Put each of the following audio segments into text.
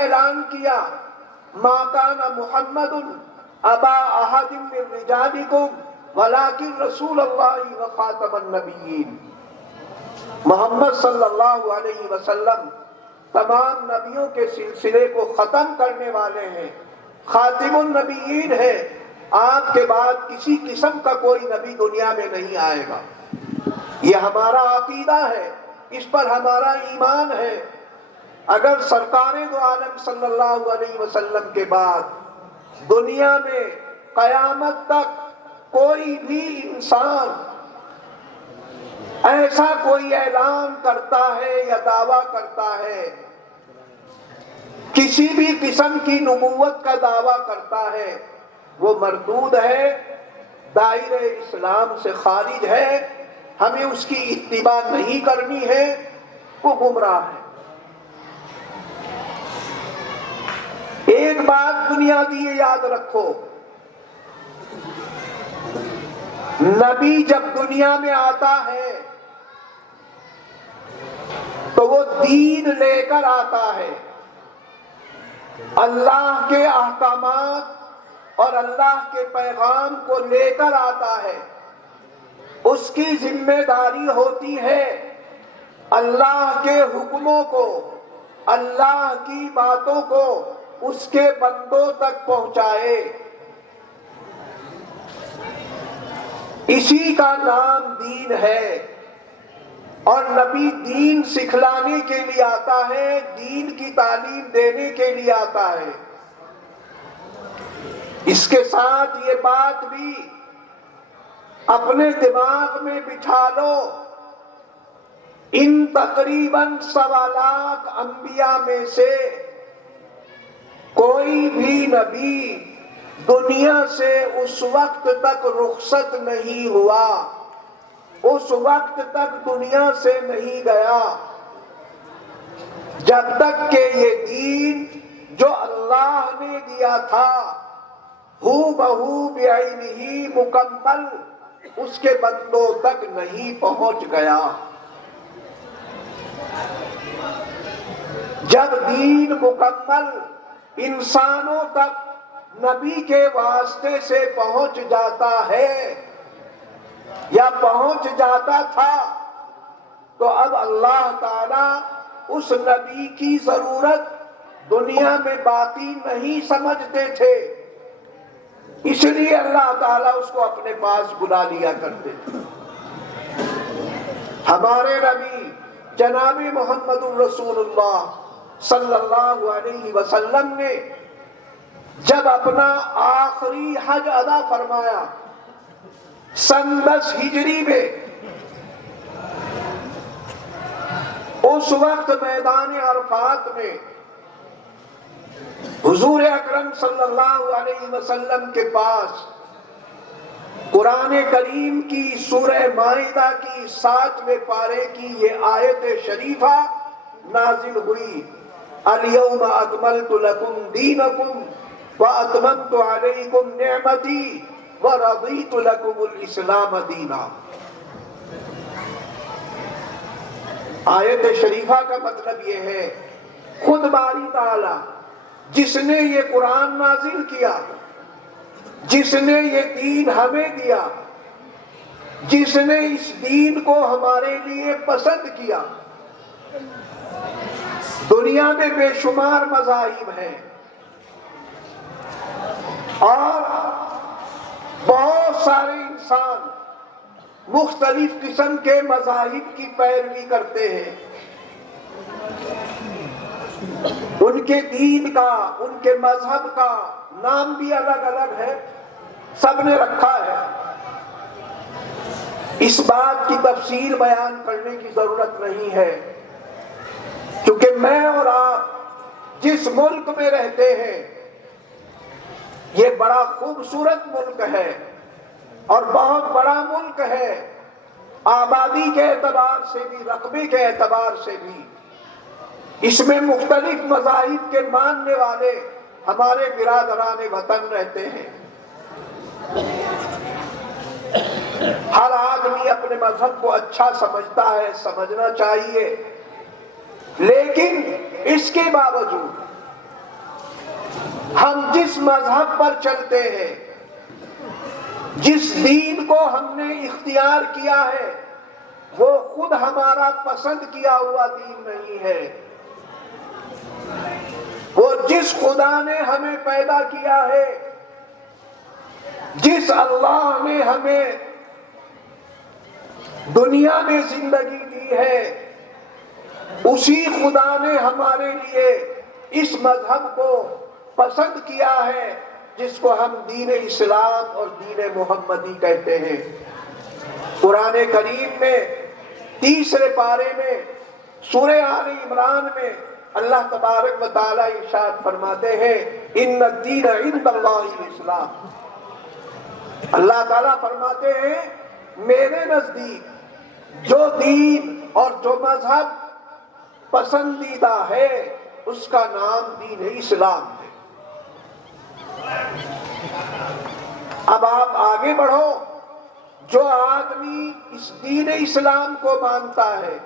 اعلان کیا ما کان محمد ابا احد من رجالکم ولکن رسول اللہ وخاتم النبیین، محمد صلی اللہ علیہ وسلم تمام نبیوں کے سلسلے کو ختم کرنے والے ہیں، خاتم النبیین ہے، آپ کے بعد کسی قسم کا کوئی نبی دنیا میں نہیں آئے گا۔ یہ ہمارا عقیدہ ہے، اس پر ہمارا ایمان ہے۔ اگر سرکار دو عالم صلی اللہ علیہ وسلم کے بعد دنیا میں قیامت تک کوئی بھی انسان ایسا کوئی اعلان کرتا ہے یا دعویٰ کرتا ہے، کسی بھی قسم کی نبوت کا دعویٰ کرتا ہے، وہ مردود ہے، دائرہ اسلام سے خارج ہے، ہمیں اس کی اتباع نہیں کرنی ہے، وہ گمراہ ہے۔ ایک بات بنیادی یاد رکھو، نبی جب دنیا میں آتا ہے تو وہ دین لے کر آتا ہے، اللہ کے احکامات اور اللہ کے پیغام کو لے کر آتا ہے۔ اس کی ذمہ داری ہوتی ہے اللہ کے حکموں کو، اللہ کی باتوں کو اس کے بندوں تک پہنچائے۔ اسی کا نام دین ہے، اور نبی دین سکھلانے کے لیے آتا ہے، دین کی تعلیم دینے کے لیے آتا ہے۔ اس کے ساتھ یہ بات بھی اپنے دماغ میں بٹھا لو، ان تقریباً 1.25 لاکھ انبیاء میں سے کوئی بھی نبی دنیا سے اس وقت تک رخصت نہیں ہوا، اس وقت تک دنیا سے نہیں گیا جب تک کہ یہ دین جو اللہ نے دیا تھا ہو بہو بعینہ مکمل اس کے بندوں تک نہیں پہنچ گیا۔ جب دین مکمل انسانوں تک نبی کے واسطے سے پہنچ جاتا ہے یا پہنچ جاتا تھا، تو اب اللہ تعالی اس نبی کی ضرورت دنیا میں باقی نہیں سمجھتے تھے، اس لیے اللہ تعالیٰ اس کو اپنے پاس بلا لیا کرتے تھے۔ ہمارے نبی جناب محمد الرسول اللہ صلی اللہ علیہ وسلم نے جب اپنا آخری حج ادا فرمایا سن 10 ہجری میں، اس وقت میدان عرفات میں حضور اکرم صلی اللہ علیہ وسلم کے پاس قرآن کریم کی سورہ مائدہ کی 7ویں پارے کی یہ آیت شریفہ نازل ہوئی، الیوم اکملت لکم دینکم واتممت علیکم نعمتی ورضیت لکم الاسلام دینا۔ آیت شریفہ کا مطلب یہ ہے خود باری تعالی جس نے یہ قرآن نازل کیا، جس نے یہ دین ہمیں دیا، جس نے اس دین کو ہمارے لیے پسند کیا۔ دنیا میں بے شمار مذاہب ہیں اور بہت سارے انسان مختلف قسم کے مذاہب کی پیروی کرتے ہیں، ان کے دین کا، ان کے مذہب کا نام بھی الگ الگ ہے، سب نے رکھا ہے۔ اس بات کی تفصیل بیان کرنے کی ضرورت نہیں ہے، کیونکہ میں اور آپ جس ملک میں رہتے ہیں یہ بڑا خوبصورت ملک ہے اور بہت بڑا ملک ہے، آبادی کے اعتبار سے بھی، رقبے کے اعتبار سے بھی۔ اس میں مختلف مذاہب کے ماننے والے ہمارے برادران وطن رہتے ہیں۔ ہر آدمی اپنے مذہب کو اچھا سمجھتا ہے، سمجھنا چاہیے، لیکن اس کے باوجود جس مذہب پر چلتے ہیں، جس دین کو ہم نے اختیار کیا ہے، وہ خود ہمارا پسند کیا ہوا دین نہیں ہے۔ وہ جس خدا نے ہمیں پیدا کیا ہے، جس اللہ نے ہمیں دنیا میں زندگی دی ہے، اسی خدا نے ہمارے لیے اس مذہب کو پسند کیا ہے جس کو ہم دین اسلام اور دین محمدی کہتے ہیں۔ قرآن کریم میں 3 پارے میں سورہ آل عمران میں اللہ تبارک و تعالی ارشاد فرماتے ہیں ان الدین عند اللہ الاسلام۔ اللہ تعالیٰ فرماتے ہیں میرے نزدیک جو دین اور جو مذہب پسندیدہ ہے اس کا نام دین اسلام ہے۔ اب آپ آگے بڑھو، جو آدمی اس دین اسلام کو مانتا ہے،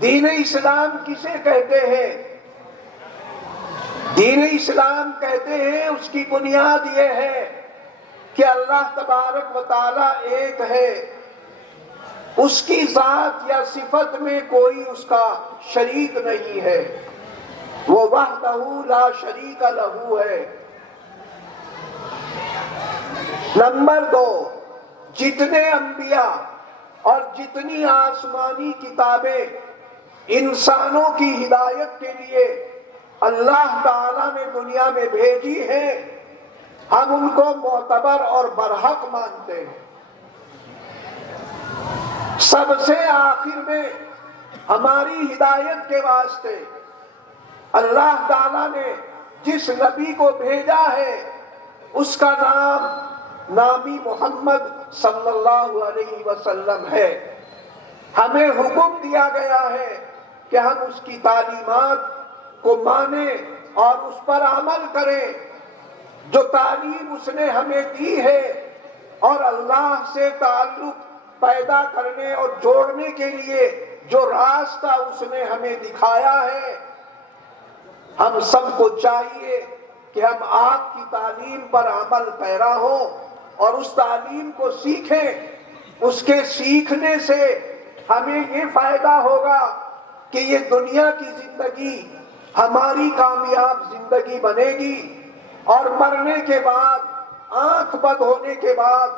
دین اسلام کسے کہتے ہیں؟ دین اسلام کہتے ہیں، اس کی بنیاد یہ ہے کہ اللہ تبارک و تعالی ایک ہے، اس کی ذات یا صفت میں کوئی اس کا شریک نہیں ہے، وہ وحدہ لا شریک لہ ہے۔ نمبر 2، جتنے انبیاء اور جتنی آسمانی کتابیں انسانوں کی ہدایت کے لیے اللہ تعالیٰ نے دنیا میں بھیجی ہیں، ہم ان کو معتبر اور برحق مانتے ہیں۔ سب سے آخر میں ہماری ہدایت کے واسطے اللہ تعالیٰ نے جس نبی کو بھیجا ہے اس کا نامی محمد صلی اللہ علیہ وسلم ہے۔ ہمیں حکم دیا گیا ہے کہ ہم اس کی تعلیمات کو مانیں اور اس پر عمل کریں۔ جو تعلیم اس نے ہمیں دی ہے اور اللہ سے تعلق پیدا کرنے اور جوڑنے کے لیے جو راستہ اس نے ہمیں دکھایا ہے، ہم سب کو چاہیے کہ ہم آپ کی تعلیم پر عمل پیرا ہوں اور اس تعلیم کو سیکھیں۔ اس کے سیکھنے سے ہمیں یہ فائدہ ہوگا کہ یہ دنیا کی زندگی ہماری کامیاب زندگی بنے گی، اور مرنے کے بعد، آنکھ بند ہونے کے بعد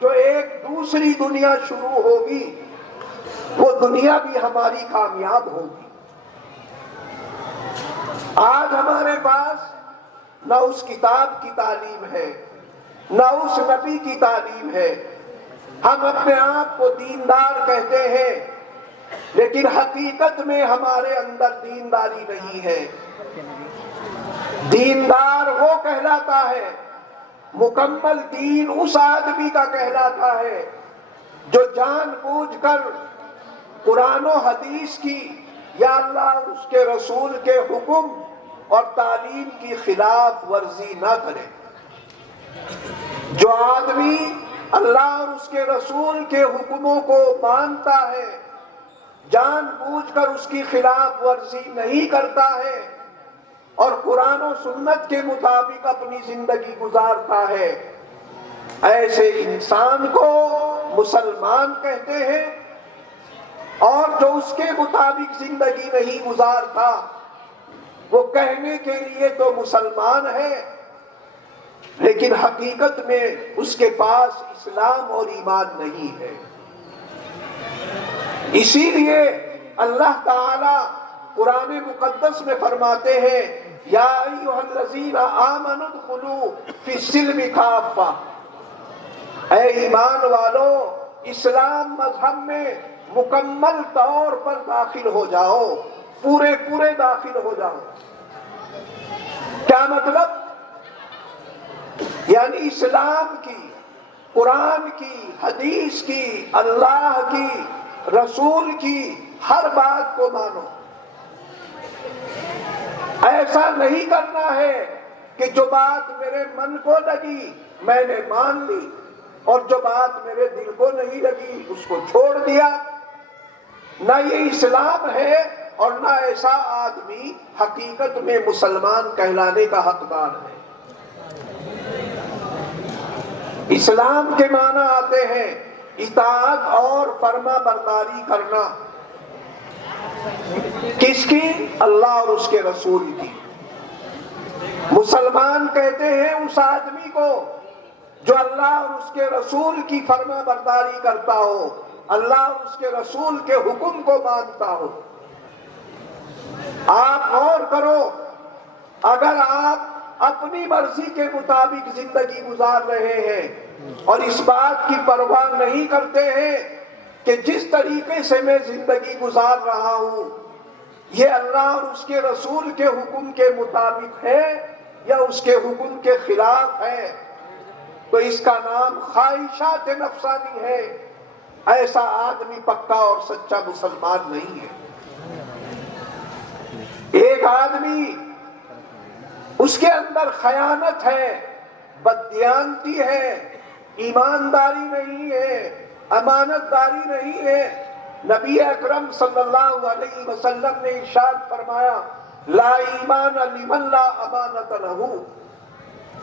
جو ایک دوسری دنیا شروع ہوگی، وہ دنیا بھی ہماری کامیاب ہوگی۔ آج ہمارے پاس نہ اس کتاب کی تعلیم ہے، نہ اس نبی کی تعلیم ہے۔ ہم اپنے آپ کو دیندار کہتے ہیں، لیکن حقیقت میں ہمارے اندر دینداری نہیں ہے۔ دیندار وہ کہلاتا ہے، مکمل دین اس آدمی کا کہلاتا ہے جو جان بوجھ کر قرآن و حدیث کی یا اللہ اس کے رسول کے حکم اور تعلیم کی خلاف ورزی نہ کرے۔ جو آدمی اللہ اور اس کے رسول کے حکموں کو مانتا ہے، جان بوجھ کر اس کی خلاف ورزی نہیں کرتا ہے اور قرآن و سنت کے مطابق اپنی زندگی گزارتا ہے، ایسے انسان کو مسلمان کہتے ہیں۔ اور جو اس کے مطابق زندگی نہیں گزارتا، وہ کہنے کے لیے تو مسلمان ہے، لیکن حقیقت میں اس کے پاس اسلام اور ایمان نہیں ہے۔ اسی لیے اللہ تعالی قرآن مقدس میں فرماتے ہیں یا ایھا الذین آمنوا ادخلوا فی السلم کافہ، اے ایمان والو اسلام مذہب میں مکمل طور پر داخل ہو جاؤ، پورے داخل ہو جاؤ۔ کیا مطلب؟ یعنی اسلام کی، قرآن کی، حدیث کی، اللہ کی، رسول کی ہر بات کو مانو۔ ایسا نہیں کرنا ہے کہ جو بات میرے من کو لگی میں نے مان لی اور جو بات میرے دل کو نہیں لگی اس کو چھوڑ دیا۔ نہ یہ اسلام ہے اور نہ ایسا آدمی حقیقت میں مسلمان کہلانے کا حقدار ہے۔ اسلام کے معنی آتے ہیں اطاعت اور فرما برداری کرنا. کس کی؟ اللہ اور اس کے رسول کی. مسلمان کہتے ہیں اس آدمی کو جو اللہ اور اس کے رسول کی فرما برداری کرتا ہو، اللہ اور اس کے رسول کے حکم کو مانتا ہو. آپ غور کرو، اگر آپ اپنی مرضی کے مطابق زندگی گزار رہے ہیں اور اس بات کی پرواہ نہیں کرتے ہیں کہ جس طریقے سے میں زندگی گزار رہا ہوں یہ اللہ اور اس کے رسول کے حکم کے مطابق ہے یا اس کے حکم کے خلاف ہے، تو اس کا نام خواہشات نفسانی ہے. ایسا آدمی پکا اور سچا مسلمان نہیں ہے. ایک آدمی اس کے اندر خیانت ہے، بددیانتی ہے، ایمانداری نہیں ہے، امانت داری نہیں ہے. نبی اکرم صلی اللہ علیہ وسلم نے ارشاد فرمایا لا ایمان لمن لا امانت لہ.